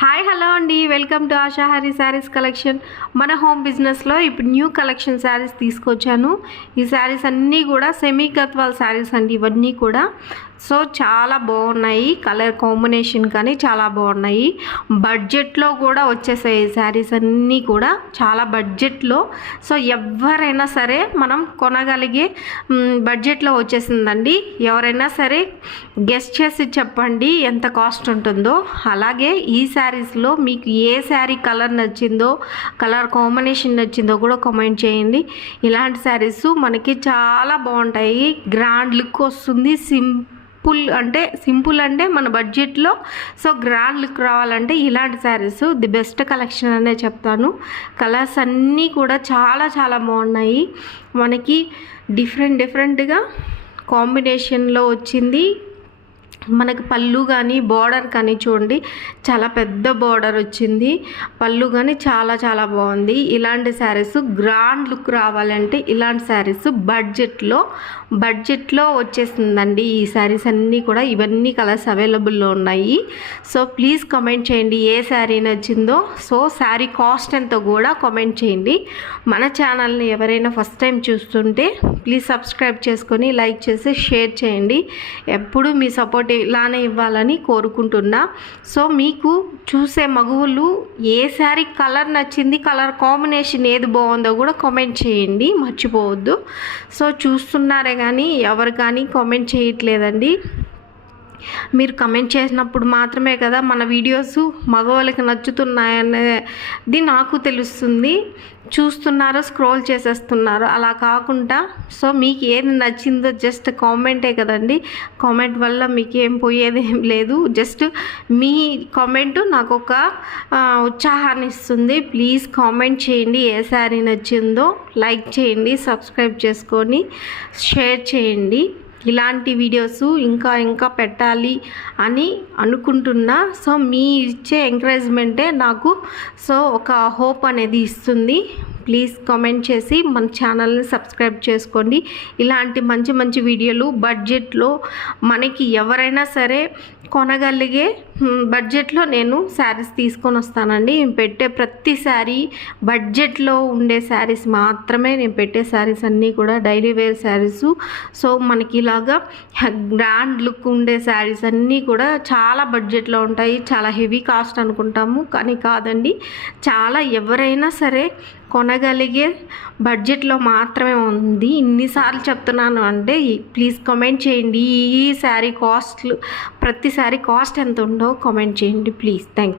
Hi hello అండి, welcome to ఆషాహారి saris collection. మన home బిజినెస్లో ఇప్పుడు న్యూ కలెక్షన్ శారీస్ తీసుకొచ్చాను. ఈ శారీస్ అన్నీ కూడా సెమీ గద్వాల్ శారీస్ అండి. ఇవన్నీ కూడా సో చాలా బాగున్నాయి. కలర్ కాంబినేషన్ కానీ చాలా బాగున్నాయి. బడ్జెట్లో కూడా వచ్చేసాయి ఈ శారీస్ అన్నీ కూడా చాలా బడ్జెట్లో. సో ఎవరైనా సరే మనం కొనగలిగే బడ్జెట్లో వచ్చేసిందండి. ఎవరైనా సరే గెస్ట్ చేసి చెప్పండి ఎంత కాస్ట్ ఉంటుందో. అలాగే ఈ శారీస్లో మీకు ఏ శారీ కలర్ నచ్చిందో, కలర్ కాంబినేషన్ నచ్చిందో కూడా కామెంట్ చేయండి. ఇలాంటి శారీస్ మనకి చాలా బాగుంటాయి. గ్రాండ్ లుక్ వస్తుంది. సింపుల్ అంటే మన బడ్జెట్లో సో గ్రాండ్ లుక్ రావాలంటే ఇలాంటి శారీస్ ది బెస్ట్ కలెక్షన్ అనే చెప్తాను. కలర్స్ అన్నీ కూడా చాలా చాలా బాగున్నాయి. మనకి డిఫరెంట్గా కాంబినేషన్లో వచ్చింది. మనకి పళ్ళు కానీ బార్డర్ కానీ చూడండి, చాలా పెద్ద బార్డర్ వచ్చింది. పళ్ళు కానీ చాలా చాలా బాగుంది. ఇలాంటి శారీస్ గ్రాండ్ లుక్ రావాలంటే ఇలాంటి శారీస్ బడ్జెట్లో వచ్చేసిందండి. ఈ శారీస్ అన్నీ కూడా ఇవన్నీ కలర్స్ అవైలబుల్లో ఉన్నాయి. సో ప్లీజ్ కామెంట్ చేయండి ఏ శారీ నచ్చిందో. సో శారీ కాస్ట్ ఎంతో కూడా కామెంట్ చేయండి. మన ఛానల్ని ఎవరైనా ఫస్ట్ టైం చూస్తుంటే ప్లీజ్ సబ్స్క్రైబ్ చేసుకొని లైక్ చేసి షేర్ చేయండి. ఎప్పుడు మీ సపోర్ట్ ఇలానే ఇవ్వాలని కోరుకుంటున్నా. సో మీకు చూసే మగువులు ఏ శారీ కలర్ నచ్చింది, కలర్ కాంబినేషన్ ఏది బాగుందో కూడా కామెంట్ చేయండి, మర్చిపోవద్దు. సో చూస్తున్నారే కానీ ఎవరు కానీ కామెంట్ చేయట్లేదండి. మీరు కమెంట్ చేసినప్పుడు మాత్రమే కదా మన వీడియోస్ మగవాళ్ళకి నచ్చుతున్నాయనేది నాకు తెలుస్తుంది. చూస్తున్నారు, స్క్రోల్ చేసేస్తున్నారు. అలా కాకుండా సో మీకు ఏది నచ్చిందో జస్ట్ కామెంటే కదండి. కామెంట్ వల్ల మీకు ఏం పోయేది ఏం లేదు. జస్ట్ మీ కామెంటు నాకు ఒక ఉత్సాహాన్ని ఇస్తుంది. ప్లీజ్ కామెంట్ చేయండి ఏ శారీ నచ్చిందో, లైక్ చేయండి, సబ్స్క్రైబ్ చేసుకొని షేర్ చేయండి. ఇలాంటి వీడియోస్ ఇంకా పెట్టాలి అని అనుకుంటున్నా. సో మీ ఇచ్చే ఎంకరేజ్మెంటే నాకు సో ఒక హోప్ అనేది ఇస్తుంది. ప్లీజ్ కామెంట్ చేసి మన ఛానల్ని సబ్స్క్రైబ్ చేసుకోండి. ఇలాంటి మంచి వీడియోలు బడ్జెట్లో మనకి ఎవరైనా సరే కొనగలిగే బడ్జెట్లో నేను శారీస్ తీసుకొని వస్తానండి. నేను పెట్టే ప్రతి శారీ బడ్జెట్లో ఉండే శారీస్ మాత్రమే. నేను పెట్టే శారీస్ అన్నీ కూడా డైలీ వేర్ శారీస్. సో మనకి ఇలాగా గ్రాండ్ లుక్ ఉండే శారీస్ అన్నీ కూడా చాలా బడ్జెట్లో ఉంటాయి. చాలా హెవీ కాస్ట్ అనుకుంటాము, కానీ కాదండి. చాలా ఎవరైనా సరే కొనగలిగే బడ్జెట్లో మాత్రమే ఉంది. ఇన్నిసార్లు చెప్తున్నాను అంటే ప్లీజ్ కామెంట్ చేయండి. ఈ శారీ కాస్ట్లు ప్రతి శారీ కాస్ట్ ఎంత ఉందో కామెంట్ చేయండి ప్లీజ్. Thank you.